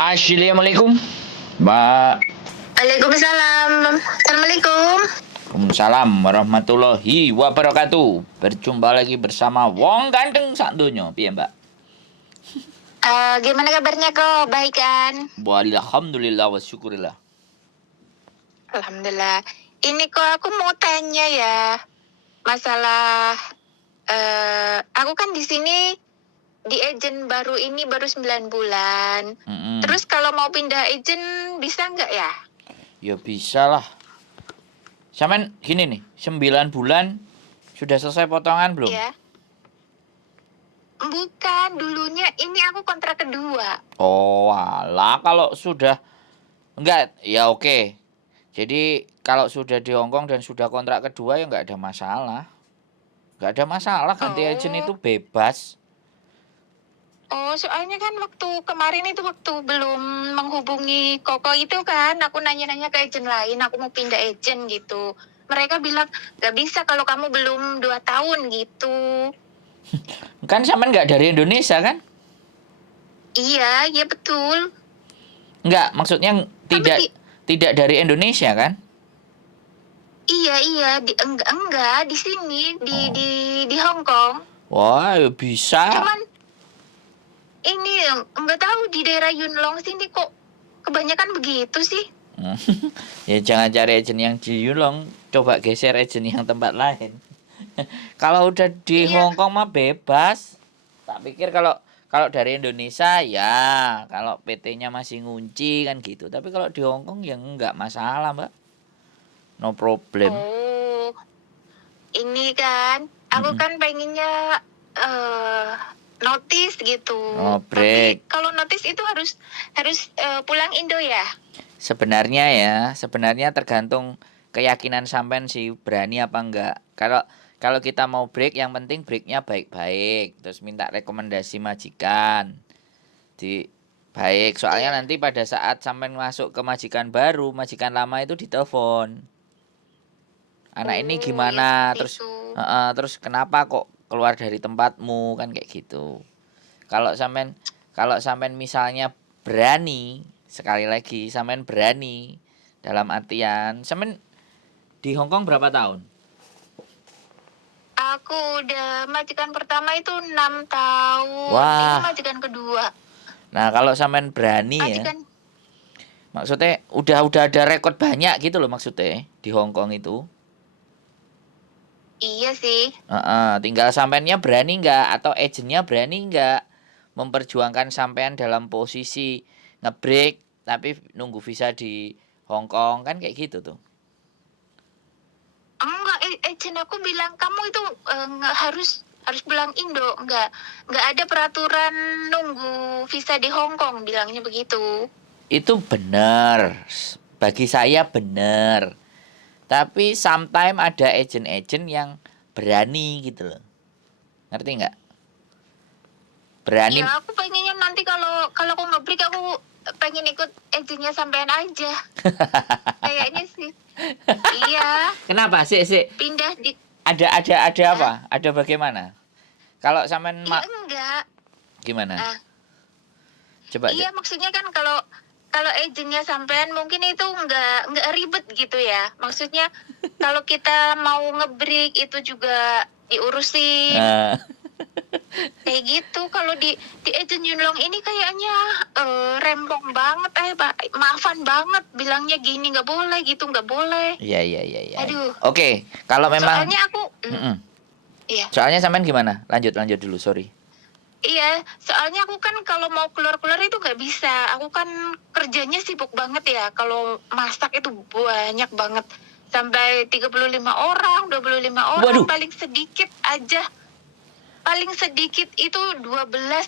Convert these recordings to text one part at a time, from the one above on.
Assalamualaikum, Mbak. Waalaikumsalam. Assalamualaikum. Waalaikumsalam warahmatullahi wabarakatuh. Berjumpa lagi bersama Wong Ganteng sak donya. Piye, Mbak? Gimana kabarnya kok? Baik kan? Alhamdulillah wa syukurillah. Alhamdulillah. Ini kok aku mau tanya ya, masalah aku kan di sini di agent baru ini baru 9 bulan. Terus kalau mau pindah agent bisa nggak ya? Ya bisa lah. Sampean gini nih, 9 bulan sudah selesai potongan belum? Ya. Bukan, dulunya ini aku kontrak kedua. Oh, alah kalau sudah enggak ya oke. Jadi kalau sudah di Hongkong dan sudah kontrak kedua ya enggak ada masalah. Enggak ada masalah, ganti agent itu bebas. Oh, soalnya kan waktu kemarin itu waktu belum menghubungi Koko itu kan, aku nanya-nanya ke agent lain, aku mau pindah agent gitu. Mereka bilang, gak bisa kalau kamu belum 2 tahun gitu. Kan sampean enggak dari Indonesia kan? Iya betul. Enggak, maksudnya tidak dari Indonesia kan? Iya, enggak di sini di Hong Kong. Wah, ya bisa. Cuman ini enggak tahu di daerah Yunlong sini kok kebanyakan begitu sih. Ya jangan cari agent yang di Yulong, coba geser agent yang tempat lain. Kalau udah di Hong Kong mah bebas. Tak pikir kalau dari Indonesia ya, kalau PT-nya masih ngunci kan gitu. Tapi kalau di Hong Kong ya enggak masalah, Mbak. No problem. Oh, ini kan aku kan pengennya notice gitu. Oh, break. Tapi kalau notice itu harus pulang Indo ya? Sebenarnya tergantung keyakinan sampean sih berani apa enggak. Kalau kita mau break, yang penting breaknya baik-baik. Terus minta rekomendasi majikan. Baik, soalnya nanti pada saat sampean masuk ke majikan baru, majikan lama itu ditelepon. Anak ini gimana? Terus kenapa kok keluar dari tempatmu kan kayak gitu. Kalau sampean misalnya berani, sekali lagi sampean berani dalam artian sampean di Hong Kong berapa tahun? Aku udah majikan pertama itu 6 tahun. Wah. Ini majikan kedua. Nah, kalau sampean berani ya. Maksudnya udah ada rekod banyak gitu loh maksudnya di Hong Kong itu. Iya sih. Tinggal sampeannya berani nggak atau agentnya berani nggak memperjuangkan sampean dalam posisi ngebreak tapi nunggu visa di Hong Kong kan kayak gitu tuh. Enggak, agent aku bilang kamu itu harus pulang Indo, enggak ada peraturan nunggu visa di Hong Kong, bilangnya begitu. Itu benar, bagi saya benar. Tapi sometimes ada agent-agent yang berani gitu loh. Ngerti nggak? Berani. Ya aku pengennya nanti kalau aku ngebreak aku pengen ikut agentnya sampean aja. Kayaknya sih. Iya. Kenapa sih? Pindah di. Ada apa? Ada bagaimana? Kalau sampean enggak. Gimana? Coba. Iya maksudnya kan kalau agentnya sampean mungkin itu enggak ribet gitu ya. Maksudnya kalau kita mau ngebreak itu juga diurusin. Kayak gitu. Kalau di agent Yunlong ini kayaknya rempong banget, maafan banget, bilangnya gini nggak boleh gitu, nggak boleh. Iya. Aduh. Oke, kalau memang. Soalnya aku. Iya. Soalnya sampean gimana? Lanjut dulu, sorry. Iya, soalnya aku kan kalau mau keluar itu nggak bisa. Aku kan kerjanya sibuk banget ya. Kalau masak itu banyak banget. Sampai 35 orang, 25 orang. Waduh. Paling sedikit aja. Paling sedikit itu 12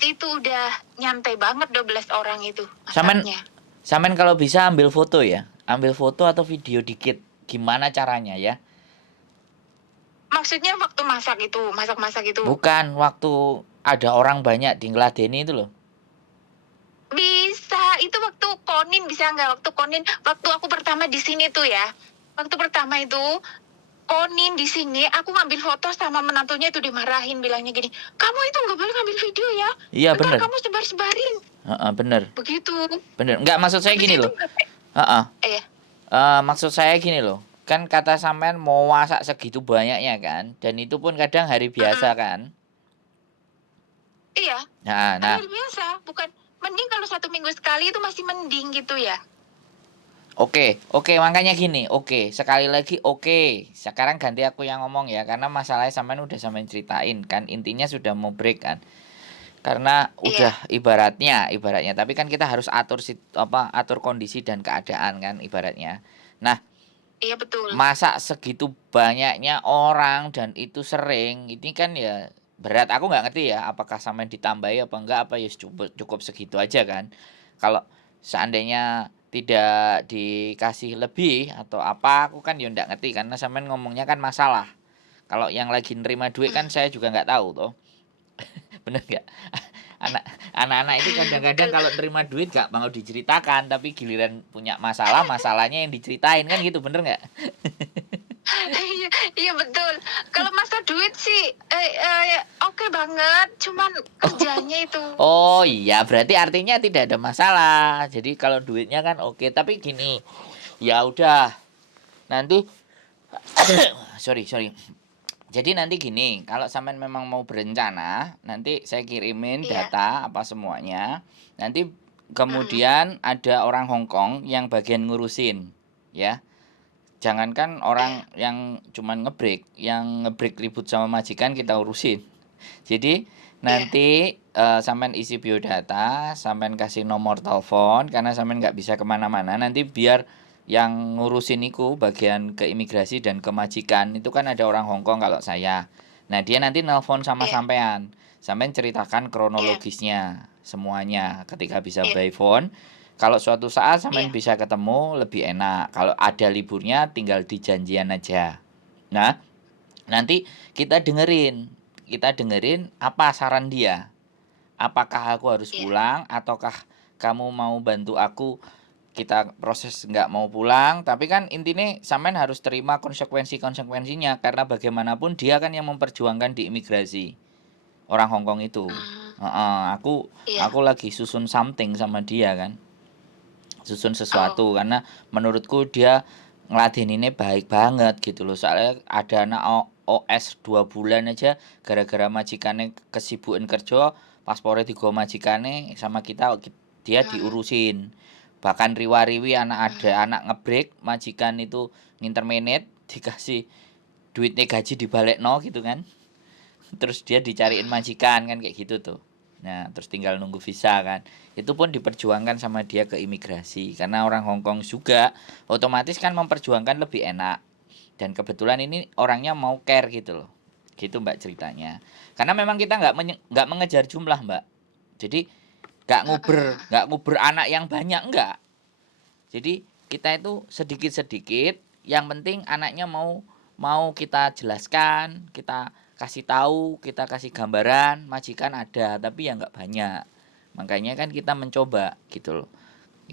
itu udah nyantai banget 12 orang itu masaknya. Sampean kalau bisa ambil foto ya. Ambil foto atau video dikit. Gimana caranya ya? Maksudnya waktu masak itu? Bukan, waktu ada orang banyak di ngeladeni itu loh. Bisa, itu waktu Konin bisa nggak? Waktu aku pertama di sini tuh ya. Waktu pertama itu Konin di sini, aku ngambil foto sama menantunya itu dimarahin, bilangnya gini, kamu itu nggak boleh ngambil video ya. Iya benar. Kamu sebar-sebarin. Heeh, bener. Begitu. Bener. Enggak, maksud saya Habis gini itu loh. Heeh. iya. Maksud saya gini loh. Kan kata sampean mau masak segitu banyaknya kan, dan itu pun kadang hari biasa Mm-mm. kan. Iya, Nah, kan nah, hari biasa, bukan mending kalau 1 minggu sekali itu masih mending gitu ya. oke, makanya gini, oke, sekali lagi oke. Sekarang ganti aku yang ngomong ya, karena masalahnya sampean udah sampean ceritain kan, intinya sudah mau break kan. Karena Iya, udah ibaratnya, tapi kan kita harus atur kondisi dan keadaan kan ibaratnya. Nah, iya betul. masak segitu banyaknya orang dan itu sering, ini kan ya berat. Aku nggak ngerti ya, apakah sampean ditambahi apa enggak, apa ya cukup cukup segitu aja kan. Kalau seandainya tidak dikasih lebih atau apa, aku kan ya nggak ngerti karena sampean ngomongnya kan masalah. Kalau yang lagi nerima duit kan Mm. saya juga nggak tahu toh. Bener nggak? Anak anak-anak itu kadang-kadang Kalau kalau nerima duit gak mau diceritakan, tapi giliran punya masalah, masalahnya yang diceritain kan gitu, bener nggak? iya, iya betul. Kalau masa duit sih oke banget, cuman kerjanya itu. Oh iya, berarti artinya tidak ada masalah. Jadi kalau duitnya kan oke, tapi gini, ya udah. Nanti sorry, sorry. Jadi nanti gini, kalau sampean memang mau berencana, nanti saya kirimin Iya. data apa semuanya. Nanti Mm-mm. kemudian ada orang Hong Kong yang bagian ngurusin, ya. Jangankan Iya, orang yang cuman yang ngebreak ribut sama majikan kita urusin. Jadi iya, nanti sampean isi biodata, sampean kasih nomor telepon karena sampean nggak bisa kemana-mana. Nanti biar yang ngurusin iku bagian keimigrasi dan kemajikan itu kan ada orang Hongkong kalau saya. Nah dia nanti nelpon sama iya, sampean, sampean ceritakan iya, kronologisnya semuanya ketika bisa iya, by phone. Kalau suatu saat sampean iya, bisa ketemu lebih enak. Kalau ada liburnya tinggal di janjian aja. Nah, nanti kita dengerin apa saran dia. Apakah aku harus iya. pulang ataukah kamu mau bantu aku, kita proses nggak mau pulang, tapi kan intinya sampean harus terima konsekuensinya karena bagaimanapun dia kan yang memperjuangkan di imigrasi orang Hongkong itu. Hmm, Heeh, aku iya. aku lagi susun something sama dia kan, susun Oh, sesuatu karena menurutku dia ngeladeninnya baik banget gitu loh, soalnya ada anak OS 2 bulan aja gara-gara majikannya kesibukan kerja, paspornya digo majikannya sama kita, dia hmm, diurusin. Bahkan riwa-riwi ada hmm, anak ngebreak majikan itu ngintermenit dikasih duitnya, gaji dibalik no gitu kan, terus dia dicariin hmm. majikan kan kayak gitu tuh. Nah terus tinggal nunggu visa kan, itu pun diperjuangkan sama dia ke imigrasi karena orang Hongkong juga, otomatis kan memperjuangkan lebih enak. Dan kebetulan ini orangnya mau care gitu loh, gitu mbak ceritanya. Karena memang kita nggak mengejar jumlah mbak, jadi nggak nguber anak yang banyak, enggak. Jadi kita itu sedikit sedikit, yang penting anaknya mau mau kita jelaskan, kita kasih tahu, kita kasih gambaran majikan ada tapi ya nggak banyak. Makanya kan kita mencoba gitu loh,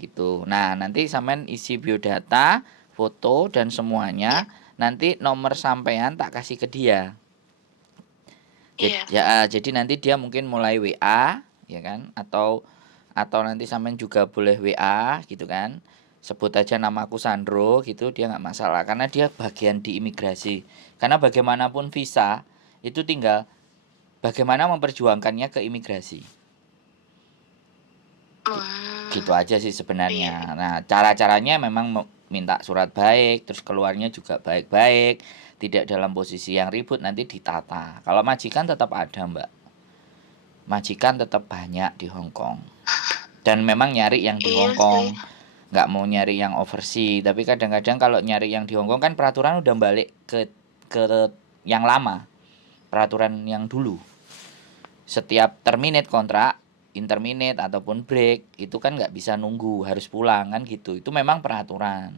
gitu. Nah nanti sampean isi biodata, foto dan Iya, semuanya, nanti nomor sampean tak kasih ke dia. Jadi iya, ya, jadi nanti dia mungkin mulai WA ya kan, atau nanti sampean juga boleh WA gitu kan. Sebut aja namaku Sandro gitu, dia nggak masalah karena dia bagian di imigrasi. Karena bagaimanapun visa itu tinggal bagaimana memperjuangkannya ke imigrasi. Gitu hmm, aja sih iya, sebenarnya. Nah, cara-caranya memang minta surat baik, terus keluarnya juga baik-baik, tidak dalam posisi yang ribut, nanti ditata. Kalau majikan tetap ada, Mbak. Majikan tetap banyak di Hong Kong. Dan memang nyari yang di iya Hong Kong. sih. Nggak mau nyari yang overseas. Tapi kadang-kadang kalau nyari yang di Hong Kong kan peraturan udah balik ke yang lama. Peraturan yang dulu. Setiap terminate kontrak, interminate ataupun break, itu kan nggak bisa nunggu, harus pulang kan gitu. Itu memang peraturan.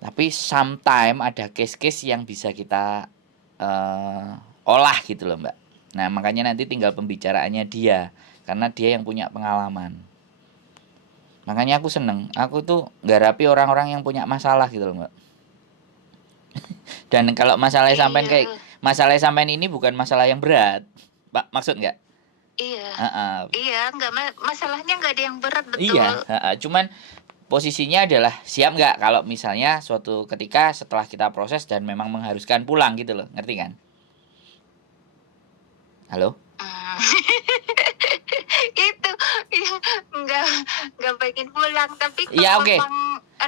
Tapi sometime ada case-case yang bisa kita olah gitu loh mbak. Nah makanya nanti tinggal pembicaraannya dia, karena dia yang punya pengalaman. Makanya aku seneng, aku tuh garapi orang-orang yang punya masalah gitu loh mbak. Dan kalau Iya, masalah sampean ini bukan masalah yang berat, pak, maksud nggak? Iya. Heeh. Iya, nggak masalahnya nggak ada yang berat, Iya, betul. heeh, cuman posisinya adalah siap nggak kalau misalnya suatu ketika setelah kita proses dan memang mengharuskan pulang gitu loh, ngerti kan? Halo? Hmm. Itu ya, nggak nggak pengen pulang, tapi kalau Iya, oke. memang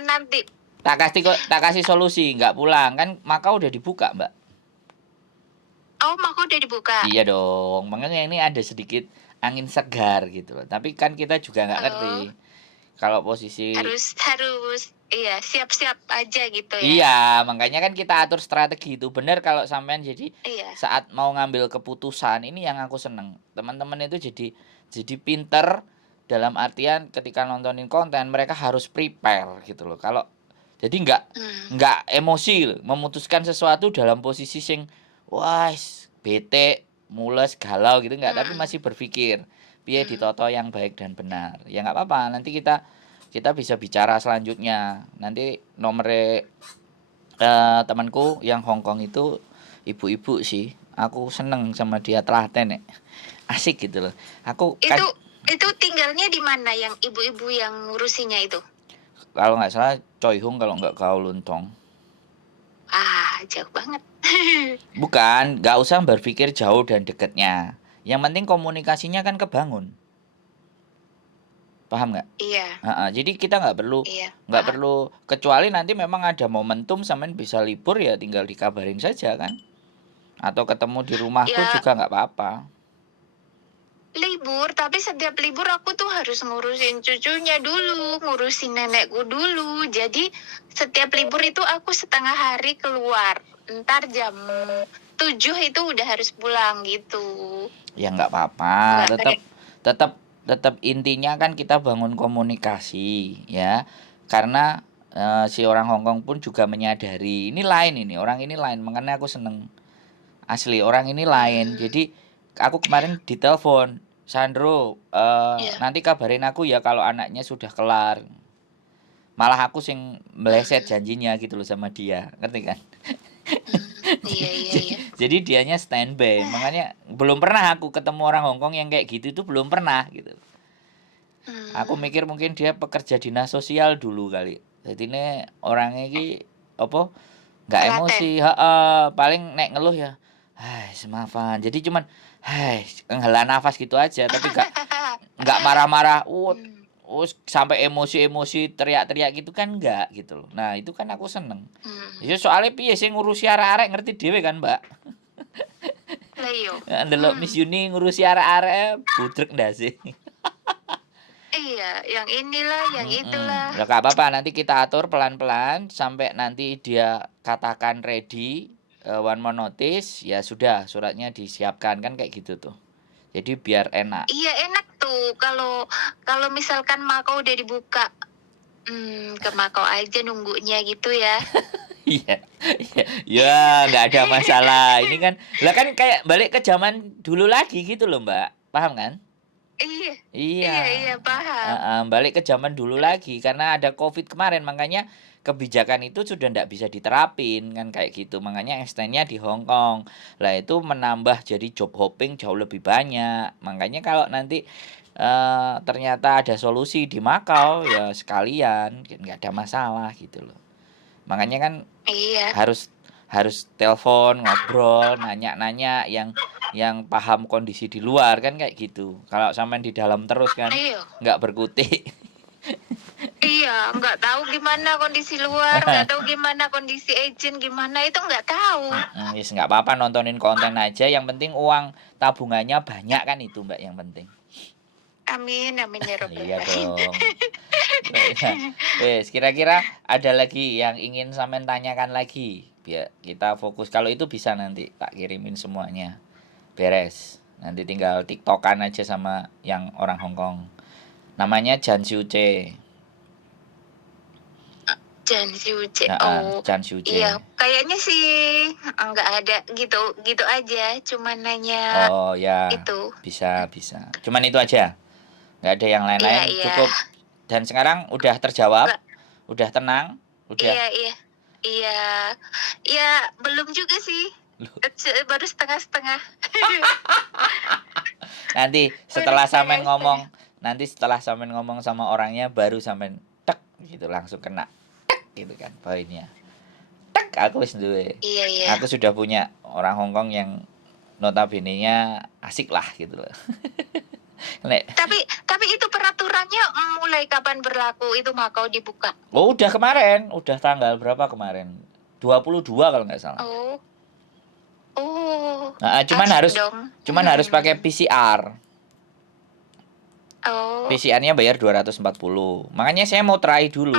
nanti. Tak kasih solusi, nggak pulang kan Makau udah dibuka, Mbak. Oh, aku udah dibuka. Iya dong, makanya ini ada sedikit angin segar gitu loh. Tapi kan kita juga nggak ngerti Oh, kalau posisi. harus harus iya, siap-siap aja gitu ya. Iya, makanya kan kita atur strategi itu. Bener kalau sampean jadi Iya. saat mau ngambil keputusan, ini yang aku seneng. Teman-teman itu jadi pinter dalam artian ketika nontonin konten mereka harus prepare gitu loh. Kalau jadi Hmm. nggak emosi loh, memutuskan sesuatu dalam posisi sing wah bete, mules, galau gitu nggak, tapi Hmm. masih berpikir piye Hmm. ditoto yang baik dan benar. Ya nggak apa-apa, nanti kita bisa bicara selanjutnya. Nanti nomor temanku yang Hongkong itu ibu-ibu sih. Aku seneng sama dia telaten ya. Asik gitu loh. Aku kan Itu tinggalnya di mana yang ibu-ibu yang ngurusinya itu? kalau nggak salah Choi Hung kalau nggak Kowloon Tong. Ah, jauh banget. Bukan, nggak usah berpikir jauh dan deketnya. Yang penting komunikasinya kan kebangun. Paham nggak? Iya, Jadi kita iya, nggak paham. perlu kecuali nanti memang ada momentum sampean bisa libur ya tinggal dikabarin saja kan. Atau ketemu di rumahku Ya, juga nggak apa-apa. libur, tapi setiap libur aku tuh harus ngurusin cucunya dulu, ngurusin nenekku dulu. Jadi setiap libur itu aku setengah hari keluar. Ntar jam 7 itu udah harus pulang gitu. Ya nggak apa-apa, Nggak tetap kayak, tetap tetap intinya kan kita bangun komunikasi ya. Karena si orang Hongkong pun juga menyadari ini orang ini lain, makanya aku seneng. Asli orang ini lain. hmm, Jadi aku kemarin ditelepon, Sandro, ya, nanti kabarin aku ya kalau anaknya sudah kelar. Malah aku sing meleset hmm, janjinya gitu loh sama dia, ngerti kan? iya, iya, iya. Jadi dianya standby. Makanya belum pernah aku ketemu orang Hongkong yang kayak gitu itu belum pernah gitu. Aku Hmm, mikir mungkin dia pekerja dinas sosial dulu kali. Jadi ini orangnya iki apa nggak telaten. emosi, paling nek ngeluh ya. Hai, semaafan. Jadi cuman hai, menghela nafas gitu aja tapi nggak marah-marah. Hmm, Sampai emosi-emosi teriak-teriak gitu kan enggak gitu loh. Nah, itu kan aku seneng. hmm. Ya soalnya piye sih ngurusi arek-arek ngerti dhewe kan, Mbak. Lah iyo. Ndelok Miss Yuni ngurusi arek-arek budrek ndak sih? Iya, yang inilah, yang itulah. Ya nggak apa-apa nanti kita atur pelan-pelan sampai nanti dia katakan ready, one more notice, ya sudah suratnya disiapkan kan kayak gitu tuh. Jadi biar enak. Iya enak tuh kalau kalau misalkan Makau udah dibuka. Ke Makau aja nunggunya gitu ya. Iya, iya, ya nggak ada masalah. Ini kan, lah kan kayak balik ke zaman dulu lagi gitu loh Mbak, paham kan? Iya, Iya, iya, iya, paham. balik ke zaman dulu lagi karena ada COVID kemarin makanya kebijakan itu sudah ndak bisa diterapin kan kayak gitu makanya extendnya di Hong Kong lah itu menambah jadi job hopping jauh lebih banyak makanya kalau nanti ternyata ada solusi di Makau ya sekalian nggak ada masalah gitu loh makanya kan Iya. harus harus telepon, ngobrol, nanya-nanya yang paham kondisi di luar kan kayak gitu. Kalau sampean di dalam terus kan Iya. nggak berkutik. Iya, nggak tahu gimana kondisi luar, nggak tahu gimana kondisi agent, gimana itu nggak tahu. Wis nggak apa-apa nontonin konten aja. Yang penting uang tabungannya banyak kan itu Mbak yang penting. Amin, amin ya robbal Iya alamin. dong. Ya, wes kira-kira ada lagi yang ingin sampean tanyakan lagi. Biar kita fokus. Kalau itu bisa nanti tak kirimin semuanya. Beres. Nanti tinggal TikTokan aja sama yang orang Hong Kong. Namanya Jan Xiuce. Jan Siuce. Heeh, Oh, Jan Xiuce. iya, kayaknya sih nggak ada gitu, gitu aja. Cuman nanya Oh ya, itu. bisa. Cuman itu aja. Nggak ada yang Iya, lain-lain. iya. Cukup. Dan sekarang udah terjawab, Nggak, udah tenang, udah. iya, iya. Iya. Ya, belum juga sih. Baru setengah-setengah. Nanti setelah sampean ngomong, sama orangnya baru sampean tek gitu langsung kena tek gitu kan poinnya. Tek aku wis duwe. Iya. Aku sudah punya orang Hongkong yang notabene-nya asik lah gitu loh. Nek, Tapi itu peraturannya mulai kapan berlaku itu Makau dibuka? oh udah kemarin, udah tanggal berapa kemarin? 22 kalau nggak salah. Oh, Nah, asik dong. cuman harus pakai PCR. Oh, PCR-nya bayar 240. Makanya saya mau try dulu.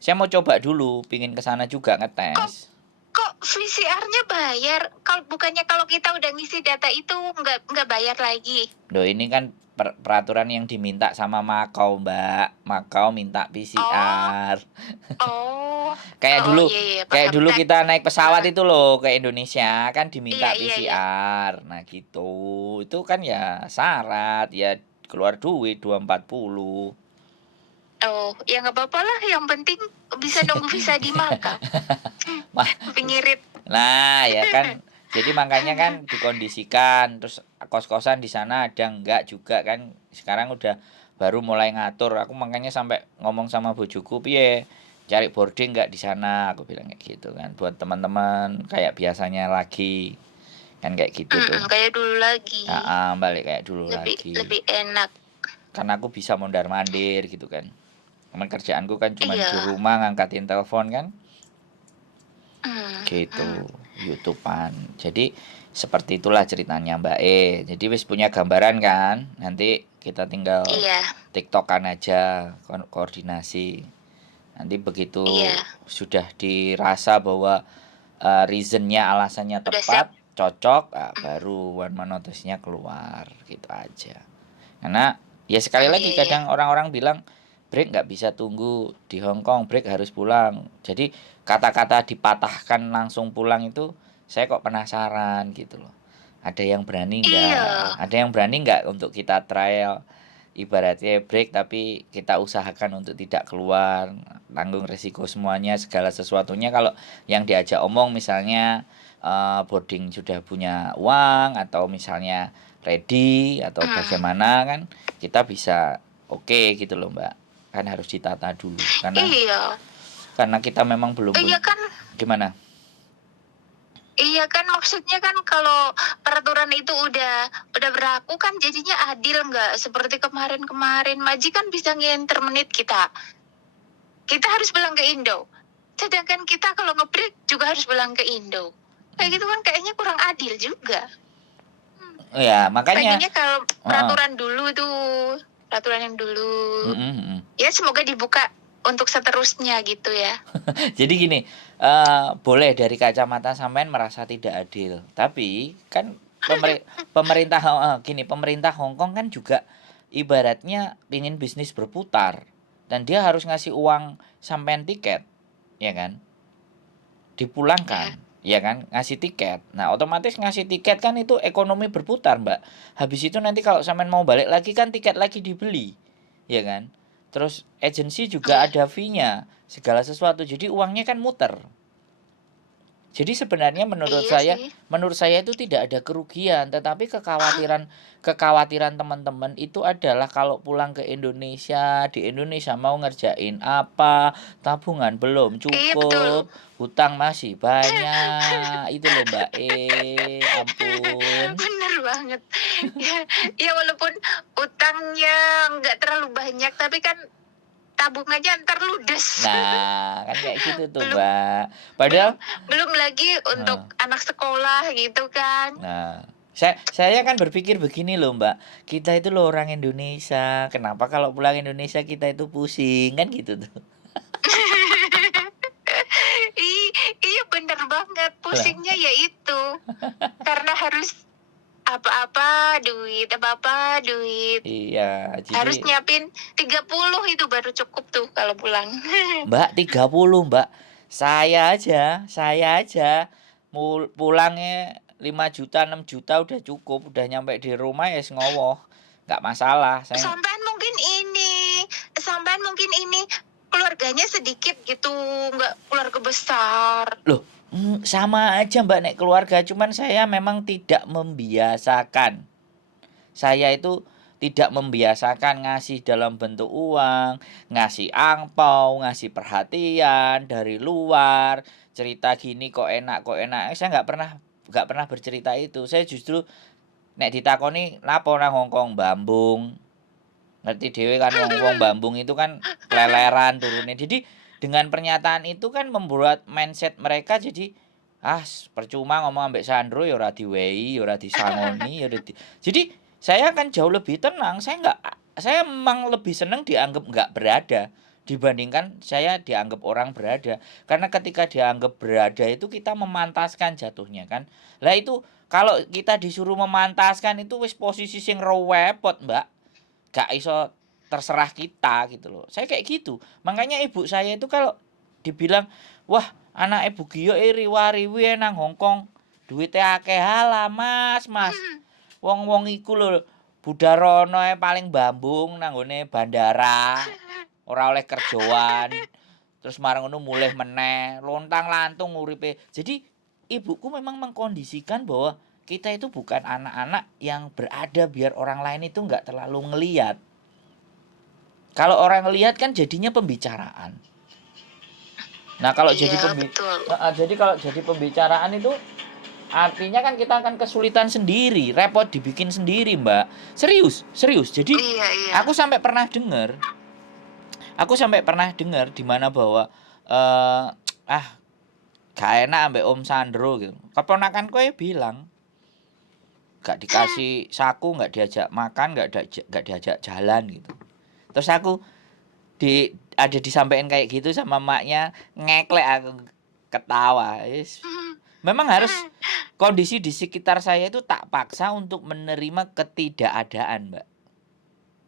Saya mau coba dulu, pingin kesana juga ngetes. kok PCR-nya bayar? Kalau kita udah ngisi data itu nggak bayar lagi. Loh, ini kan peraturan yang diminta sama Makau, Mbak. Makau minta PCR. Oh. Kayak dulu, Iya, kayak paham. dulu kita naik pesawat itu loh ke Indonesia kan diminta Iya. PCR. Nah, gitu. Itu kan ya syarat, ya keluar duit 240. Oh, ya nggak apa-apa lah. Yang penting bisa nunggu visa di Makau. Pingirit. Nah, ya kan. Jadi makanya kan dikondisikan, terus kos-kosan di sana ada enggak juga kan. Sekarang udah baru mulai ngatur. Aku makanya sampai ngomong sama bojoku, piye cari boarding enggak di sana, aku bilang kayak gitu kan. Buat teman-teman kayak biasanya lagi. Kan kayak gitu tuh. Kayak dulu lagi. Balik kayak dulu lagi. Lebih enak. Karena aku bisa mondar-mandir gitu kan. Emang kerjaanku kan cuma Iya. di rumah ngangkatin telepon kan. Gitu, YouTubean. Jadi seperti itulah ceritanya Mbak E. Jadi wis punya gambaran kan? Nanti kita tinggal TikTokan aja, koordinasi. Nanti begitu sudah dirasa bahwa reasonnya, alasannya tepat, cocok, baru one man notice-nya keluar gitu aja. Karena ya sekali lagi kadang orang-orang bilang break nggak bisa tunggu di Hong Kong, break harus pulang. Jadi kata-kata dipatahkan langsung pulang itu saya kok penasaran gitu loh. Ada yang berani nggak? Iya. Ada yang berani nggak untuk kita trial? Ibaratnya break tapi kita usahakan untuk tidak keluar, tanggung resiko semuanya, segala sesuatunya. Kalau yang diajak omong misalnya boarding sudah punya uang atau misalnya ready atau bagaimana kan kita bisa oke gitu loh Mbak. Kan harus ditata dulu karena kita memang belum kan. Gimana? Iya kan, maksudnya kan kalau peraturan itu udah berlaku kan jadinya adil, nggak seperti kemarin Maji kan bisa nginter menit kita harus pulang ke Indo, sedangkan kita kalau nge-break juga harus pulang ke Indo. Kayak gitu kan kayaknya kurang adil juga. Ya makanya pengennya kalau peraturan yang dulu ya semoga dibuka untuk seterusnya gitu ya. Jadi gini, boleh dari kacamata sampean merasa tidak adil, tapi kan pemerintah Hong Kong kan juga ibaratnya pingin bisnis berputar dan dia harus ngasih uang sampean tiket, ya kan? Dipulangkan, ya kan? Ngasih tiket. Nah, otomatis ngasih tiket kan itu ekonomi berputar, Mbak. Habis itu nanti kalau sampean mau balik lagi kan tiket lagi dibeli, ya kan? Terus agensi juga ada fee-nya, segala sesuatu. Jadi uangnya kan muter. Jadi sebenarnya menurut saya itu tidak ada kerugian, tetapi kekhawatiran teman-teman itu adalah kalau pulang ke Indonesia, di Indonesia mau ngerjain apa, tabungan belum cukup, hutang masih banyak. Itu loh Mbak ampun. Bener banget. Ya walaupun utangnya nggak terlalu banyak, tapi kan tabungannya ntar ludes. Nah, kan kayak gitu tuh, Mbak. Padahal belum lagi untuk anak sekolah gitu kan. Nah, saya kan berpikir begini loh, Mbak. Kita itu loh orang Indonesia. Kenapa kalau pulang Indonesia kita itu pusing kan gitu tuh. Iya bener banget. Pusingnya ya itu. Karena harus apa-apa duit. Iya, jadi harus nyiapin 30 itu baru cukup tuh kalau pulang. Mbak, 30, Mbak. Saya aja pulangnya 5 juta, 6 juta udah cukup, udah nyampe di rumah ya ngowoh. Enggak masalah. Sampean mungkin ini keluarganya sedikit gitu, enggak keluarga besar. Loh, Sama aja Mbak nek keluarga, cuman saya memang tidak membiasakan. Saya itu tidak membiasakan ngasih dalam bentuk uang, ngasih angpau, ngasih perhatian dari luar, cerita gini kok enak. Saya nggak pernah bercerita itu. Saya justru nek ditakoni lapo nang Hongkong Bambung. Ngerti dhewe kan wong Bambung itu kan keleleran turunnya. Jadi dengan pernyataan itu kan membuat mindset mereka jadi percuma ngomong ambek Sandro ya ora diwehi, ya ora disangoni, jadi saya kan jauh lebih tenang. Saya memang lebih senang dianggap nggak berada dibandingkan saya dianggap orang berada. Karena ketika dianggap berada itu kita memantaskan jatuhnya kan. Lah itu kalau kita disuruh memantaskan itu wis posisi sing rewepot, Mbak. Gak iso terserah kita gitu loh. Saya kayak gitu. Makanya ibu saya itu kalau dibilang, wah anak ibu Gio riwa-riwi nang Hongkong, duitnya akeh halah mas. Wong-wong iku lho Budarono paling Bambung nanggone bandara, ora oleh kerjaan. Terus marang ngono mulih meneh, lontang-lantung uripe. Jadi ibuku memang mengkondisikan bahwa kita itu bukan anak-anak yang berada biar orang lain itu nggak terlalu ngeliat. Kalau orang ngeliat kan jadinya pembicaraan. Nah kalau jadi kalau jadi pembicaraan itu artinya kan kita akan kesulitan sendiri, repot dibikin sendiri Mbak. Serius. Jadi aku sampai pernah dengar di mana bahwa gak enak ambek Om Sandro gitu. Keponakan kowe bilang gak dikasih saku, gak diajak makan, gak diajak jalan gitu. Terus aku ada disampaikan kayak gitu sama maknya, ngeklek aku ketawa. Memang harus kondisi di sekitar saya itu tak paksa untuk menerima ketidakadaan, Mbak.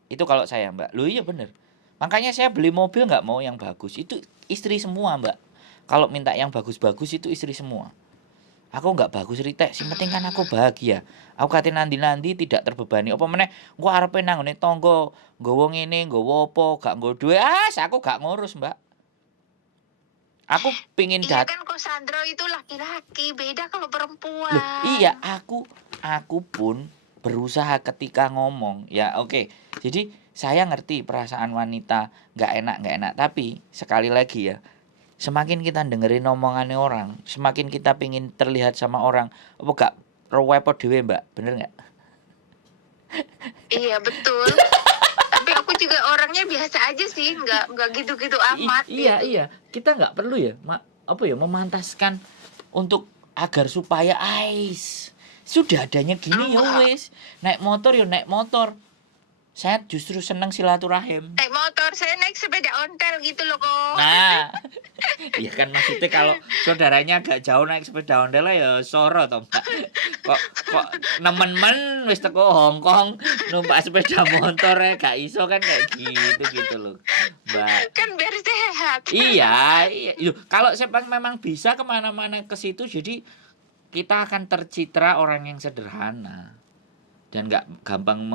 Itu kalau saya, Mbak. Loh iya bener. Makanya saya beli mobil gak mau yang bagus. Itu istri semua, Mbak. Kalau minta yang bagus-bagus itu istri semua. Aku nggak bagus ritek, sing penting kan aku bahagia. Aku kate nandi-nandi tidak terbebani. Apa meneh engko arepe nang ngene tangga, nggawa ngene, nggawa apa, gak nggo duwe, aku gak ngurus, Mbak. Aku pingin Iya kan kok Sandro itu laki-laki, beda kalau perempuan. Loh, iya, aku pun berusaha ketika ngomong. Ya, oke. Jadi saya ngerti perasaan wanita nggak enak, tapi sekali lagi ya, semakin kita dengerin omongannya orang, semakin kita pingin terlihat sama orang. Apa gak rewepot dhewe, Mbak? Bener gak? Iya betul. Tapi aku juga orangnya biasa aja sih, nggak gitu-gitu amat. Iya. Kita nggak perlu ya, memantaskan untuk agar supaya sudah adanya gini ya wis. Naik motor. Saya justru senang silaturahim. Naik motor, saya naik sepeda ontel gitu loh kok. Nah, iya kan maksudnya kalau saudaranya agak jauh naik sepeda ontel ya soro toh Mbak. Kok nemen-men wis teko Hongkong numpak sepeda motor gak iso kan kayak gitu loh, Mbak. Kan biar sehat. Iya. Kalau sepak memang bisa kemana-mana ke situ, jadi kita akan tercitra orang yang sederhana. Dan nggak gampang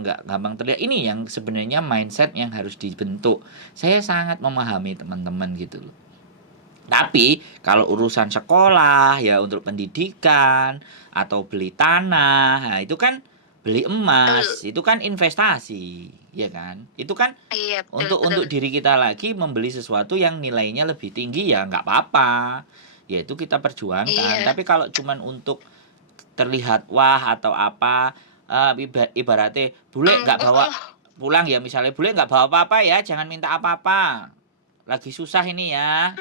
nggak gampang terlihat. Ini yang sebenarnya mindset yang harus dibentuk. Saya sangat memahami teman-teman gitu loh. Tapi kalau urusan sekolah ya untuk pendidikan atau beli tanah, nah itu kan beli emas, itu kan investasi, ya kan? Itu kan untuk diri kita lagi membeli sesuatu yang nilainya lebih tinggi ya nggak apa-apa. Ya itu kita perjuangkan. Tapi kalau cuman untuk terlihat wah atau apa, ibaratnya bule nggak bawa pulang ya, misalnya bule nggak bawa apa-apa ya, jangan minta apa-apa, lagi susah ini ya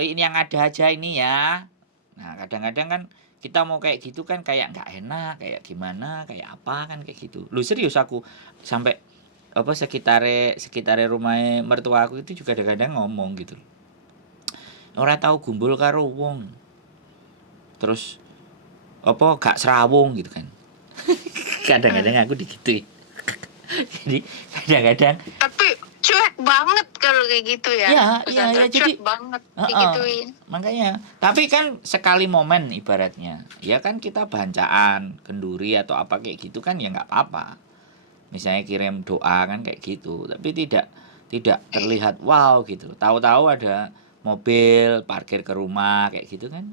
ini yang ada aja ini ya. Nah kadang-kadang kan kita mau kayak gitu kan kayak nggak enak, kayak gimana, kayak apa kan kayak gitu. Lu serius aku sampai sekitare rumah mertua aku itu juga kadang-kadang ngomong gitu, ora tahu gumbul karo wong, terus gak serawung gitu kan. Kadang-kadang aku digituin. Jadi kadang-kadang tapi cuek banget kalau kayak gitu ya. Iya jadi banget digituin. Makanya tapi kan sekali momen ibaratnya ya kan, kita bancaan kenduri atau apa kayak gitu kan ya nggak apa-apa, misalnya kirim doa kan kayak gitu, tapi tidak terlihat wow gitu. Tahu-tahu ada mobil, parkir ke rumah kayak gitu kan.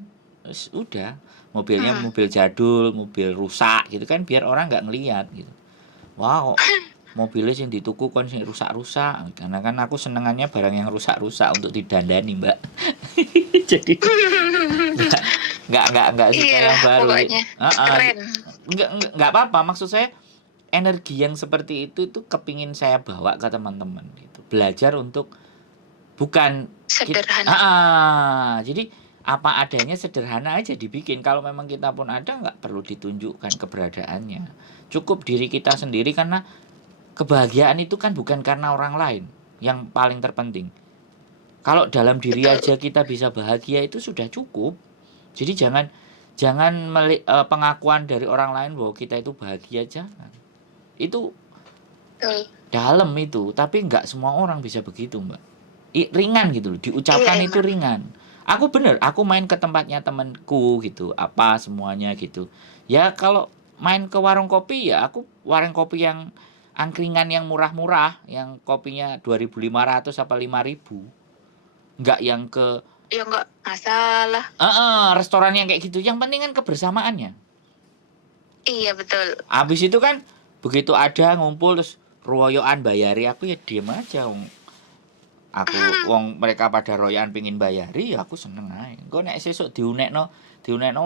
Terus udah, mobilnya mobil jadul, mobil rusak gitu kan, biar orang nggak ngelihat gitu. Wow, mobilnya sing dituku kon sing rusak-rusak. Karena kan aku senengannya barang yang rusak-rusak untuk didandani, Mbak. Jadi nggak suka Iyalah yang baru. pokoknya keren. Nggak apa-apa, maksud saya energi yang seperti itu kepingin saya bawa ke teman-teman gitu. Belajar untuk bukan Sederhana. jadi apa adanya, sederhana aja dibikin. Kalau memang kita pun ada, nggak perlu ditunjukkan keberadaannya. Cukup diri kita sendiri, karena kebahagiaan itu kan bukan karena orang lain yang paling terpenting. Kalau dalam diri aja kita bisa bahagia, itu sudah cukup. Jadi jangan pengakuan dari orang lain bahwa kita itu bahagia, jangan. Itu dalam itu, tapi nggak semua orang bisa begitu, Mbak. Ringan gitu loh, diucapkan Iya, itu ringan. Aku main ke tempatnya temanku gitu, apa semuanya gitu. Ya kalau main ke warung kopi, ya aku warung kopi yang angkringan yang murah-murah, yang kopinya 2.500 apa 5.000. Enggak yang ke Ya nggak masalah. restoran yang kayak gitu. Yang penting kan kebersamaannya. Iya betul. Habis itu kan begitu ada ngumpul terus ruoyoan bayari, aku ya diem aja. Wong mereka pada royan pengin bayari, ya aku seneng ae. Engko nek sesuk diunekno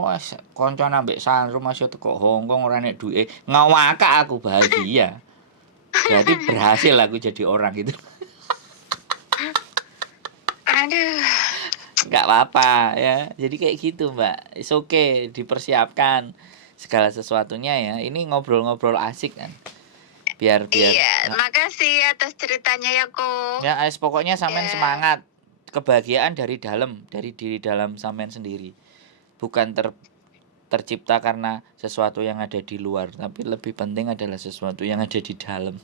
wis kanca ambek Sanru masih teko Hongkong ora nek duwe ngawakak, aku bahagia. Berarti berhasil aku jadi orang gitu. Aduh. Nggak apa-apa ya. Jadi kayak gitu, Mbak. It's okay, dipersiapkan segala sesuatunya ya. Ini ngobrol-ngobrol asik kan. Biar Iya, makasih atas ceritanya ya Ko. ya pokoknya sampean Ya. semangat. Kebahagiaan dari dalam, dari diri dalam sampean sendiri. Bukan tercipta karena sesuatu yang ada di luar, tapi lebih penting adalah sesuatu yang ada di dalam.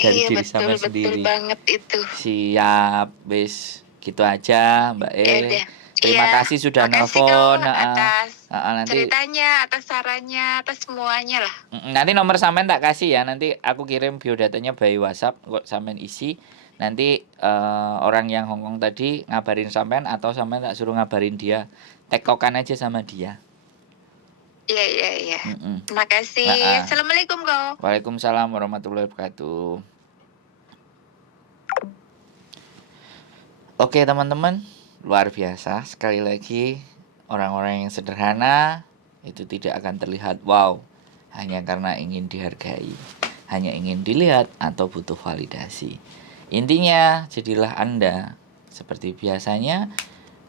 Dari Iya, diri betul, sampean betul sendiri. banget itu. Siap, wis gitu aja, Mbak Yaudah. Terima Iya, kasih sudah makasih nelpon. Ko atas Nanti ceritanya, atas sarannya, atas semuanya lah. nanti nomor sampean tak kasih ya. Nanti aku kirim biodatanya by WhatsApp, kok sampean isi. Nanti orang yang Hongkong tadi ngabarin sampean, atau sampean tak suruh ngabarin dia. Tekokan aja sama dia. Iya. Makasih. Assalamualaikum Ko. Waalaikumsalam warahmatullahi wabarakatuh. Oke teman-teman, luar biasa. Sekali lagi, orang-orang yang sederhana itu tidak akan terlihat wow hanya karena ingin dihargai, hanya ingin dilihat atau butuh validasi. Intinya, jadilah Anda seperti biasanya,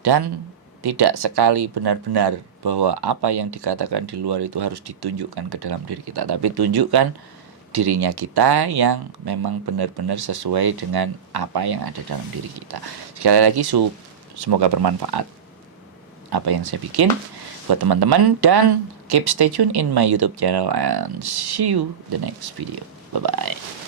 dan tidak sekali benar-benar bahwa apa yang dikatakan di luar itu harus ditunjukkan ke dalam diri kita, tapi tunjukkan dirinya kita yang memang benar-benar sesuai dengan apa yang ada dalam diri kita. Sekali lagi, semoga bermanfaat apa yang saya bikin buat teman-teman, dan keep stay tune in my YouTube channel and see you the next video. Bye bye.